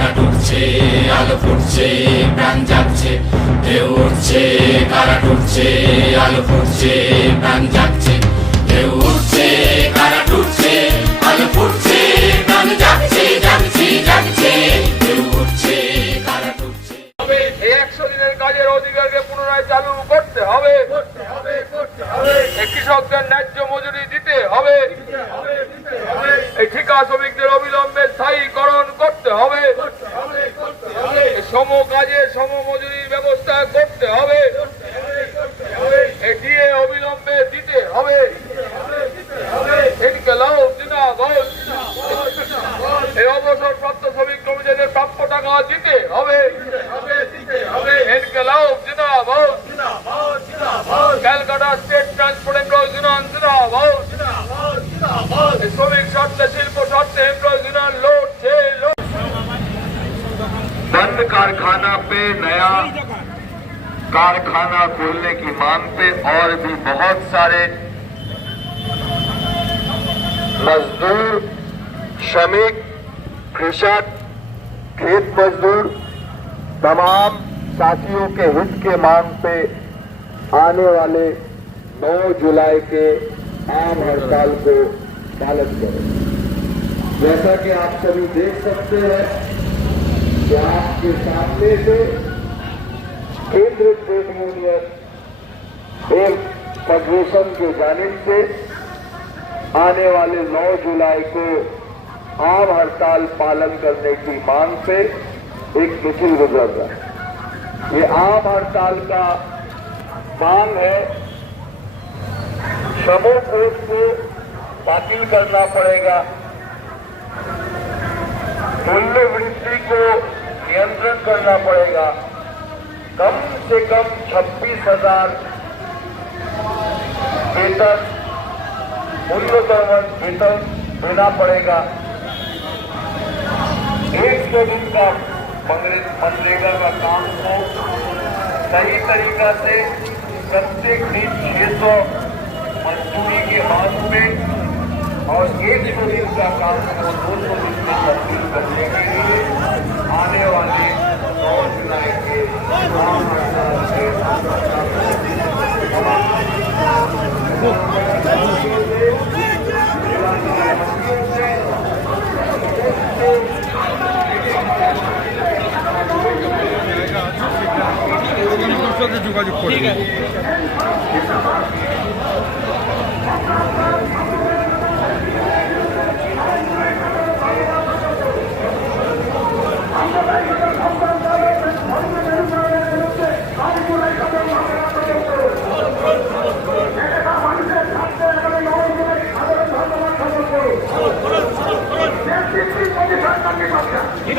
কারা টুটছে আলো ফুটছে প্রাণ যাচ্ছে ঢেউ উঠছে কারা টুটছে আলো ফুটছে প্রাণ যাচ্ছে ঢেউ উঠছে কারা টুটছে আলো ফুটছে প্রাণ যাচ্ছে যাচ্ছে যাচ্ছে ঢেউ উঠছে কারা টুটছে এই একশো দিনের কাজের অধিকারকে পুনরায় চালু করতে হবে করতে হবে করতে হবে কৃষকদের ন্যায্য মজুরি দিতে হবে এই ঠিকা শ্রমিকদের অবিলম্বে স্থায়ীকরণ করতে হবে সম কাজে সম ব্যবস্থা করতে হবে कारखाना पे नया कारखाना खोलने की मांग पे और भी बहुत सारे मजदूर श्रमिक कृषक खेत मजदूर तमाम साथियों के हित के मांग पे आने वाले 9 जुलाई के आम हड़ताल को पालन करें जैसा कि आप सभी देख सकते हैं कि आपके सामने से केंद्र ट्रेड यूनियन एक फेडरेशन के जानब से आने वाले 9 जुलाई को आम हड़ताल पालन करने की मांग से एक मिथिल गुजर रहा है ये आम हड़ताल का मांग है श्रमो कोर्ट को बातिल करना पड़ेगा मूल्य वृद्धि को नियंत्रण करना पड़ेगा कम से कम छब्बीस हजार वेतन मूल्योत्तरवन वेतन देना पड़ेगा एक सौ दिन का मनरेगा का काम को सही तरीका से प्रत्येक दिन छह सौ मजदूरी के हाथ में और एक पुलिस का काम को दो पुलिस में तब्दील करने के लिए आने वाले नौ जुलाई के যোগাযোগ করে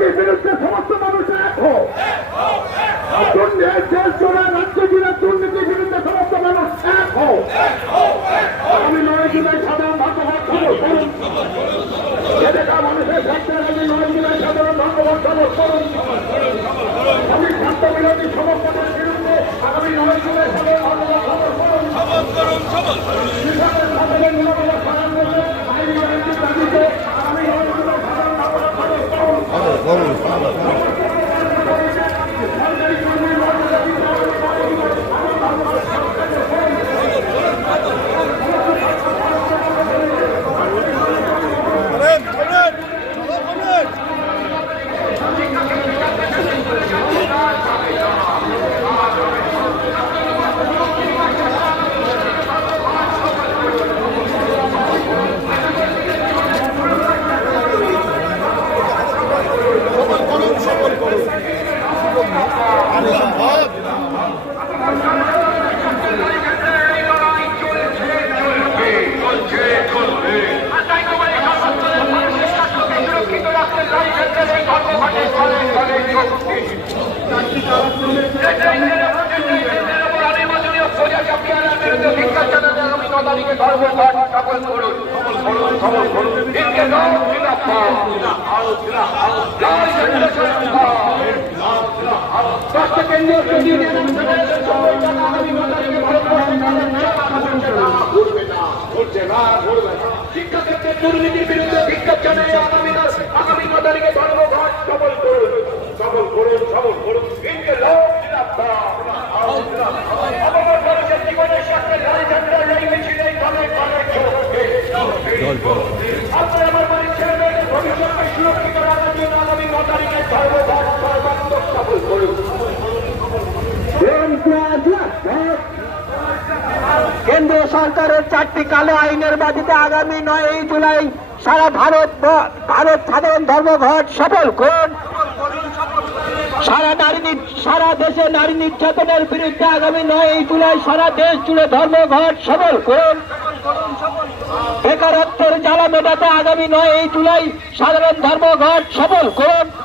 এর সমস্ত মানুষ এক হোক দেশ জোড়া রাজ্য জোড়া দুর্নীতির মানুষ এক হোক আমি নয় জুলাই সাধারণ ভাগ্যবাদ খবর করুন এলাকা মানুষের স্বার্থে আমি নয় আমি স্বার্থ কেন্দ্রীয় তারিখে ধর্মঘট সবল করুন সবল করুন সবল করুন কেন্দ্রীয় সরকারের চারটি কালো আইনের বাজিতে আগামী নয় জুলাই সারা ভারত ভারত সাধারণ ধর্মঘট সফল কোন সারা নারী সারা দেশে নারী নির্যাতনের বিরুদ্ধে আগামী নয় জুলাই সারা দেশ জুড়ে ধর্মঘট সফল কোন বেকারত্বের জ্বালা মেটাতে আগামী নয় জুলাই সাধারণ ধর্মঘট সফল কোন